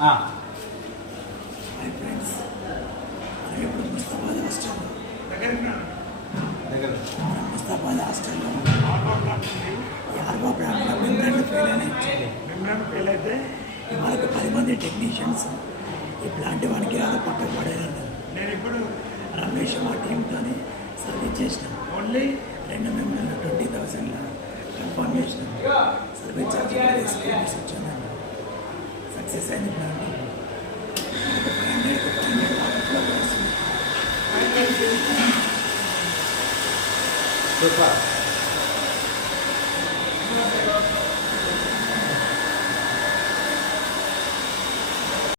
My friends, ఇప్పుడు ముస్తాబాద్ హాస్టల్లో ముస్తాబాద్ హాస్టల్లో యార్బా ప్రాంతంలో మెమ్రాన్ ఫెయిల్ అయితే వాళ్ళకి 10 మంది టెక్నీషియన్స్ ఈ ప్లాంట్ వానికి ఏదో పక్కకు పడేయాలి. నేను ఇప్పుడు రమేష్ మా టీంతో సర్వీస్ చేసినాను. ఓన్లీ 2 మెమ్రాన్లు 20,000 కన్ఫర్మ్ చేసినాను. సర్వీస్ ఛార్జ్ వచ్చాను. సక్సెస్ అయింది ప్లాంట్. Super.